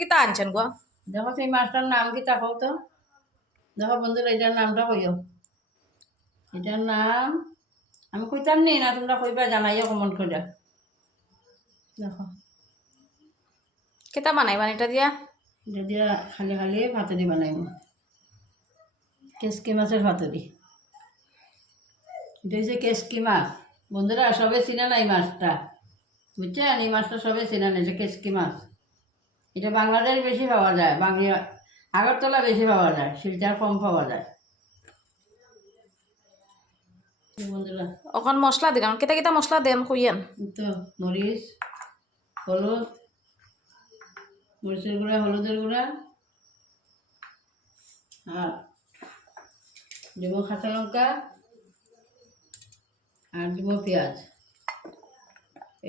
কিতা আনছেন গো? দেখো সেই মাছটার নাম কি তাকাও তো। দেখো বন্ধুরা এটার নামটা কইও। এটার নাম আমি কইতাম নি না, তোমরা কইবা জানাইও কমন করে। দেখো কিতা বানাইবান এটা দিয়া? এটা দিয়া খালি খালি ভাতরি বানাইব, কেসকি মাছের ভাতরি। এটা হচ্ছে কেসকি মাছ। বন্ধুরা সবে চিনা নাই মাছটা, বুঝছেন? এই মাছটা সবে চিনা নাই, এটা কেসকি মাছ। এটা বাংলাদেশ বেশি পাওয়া যায়, আগরতলা বেশি পাওয়া যায়, শিলচর কম পাওয়া যায়। বন্ধুরা ওখান মশলা দিলাম, কিতা কিতা মশলা দেন কইয়েন? তো মরিচ, হলুদ, মরিচের গুঁড়া, হলুদের গুঁড়া, আর দিব কাঁচা লঙ্কা, আর দিব পেঁয়াজ।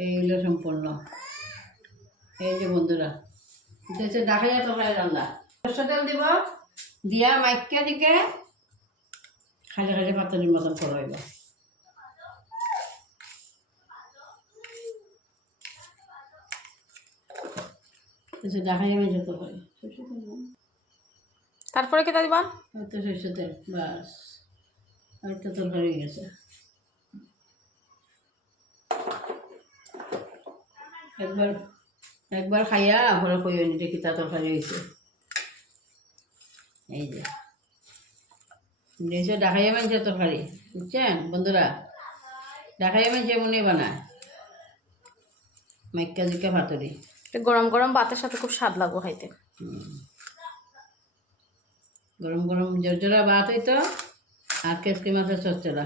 এই হলো সম্পূর্ণ। এই যে বন্ধুরা এটা হচ্ছে ডাকাইয়া তরকারি রান্না। সরষের তেল দিব, দিয়া মাইকা দিকে খালি খালি পাতলির মতন করাইব। ডাকাইয়া মেজে তরকারি, সরষের তেল তারপরে কিতা দিবা? হয়তো সরষের তেল, বাস হয়তো তরকারি হয়ে গেছে। একবার একবার খাইয়া ঘরে কই এটা কিতা তরকারি হয়েছে। এই যে নিচে ডাকাইয়া মাংসের তরকারি, বুঝছেন বন্ধুরা? ডাকাইয়া মাংস এমনই বানায়, মাইকা জিকা ভাতরি। গরম গরম ভাতের সাথে খুব স্বাদ লাগবো খাইতে। গরম গরম জর্জরা ভাত হইতো আর কেসকি মাছের চচ্চড়া।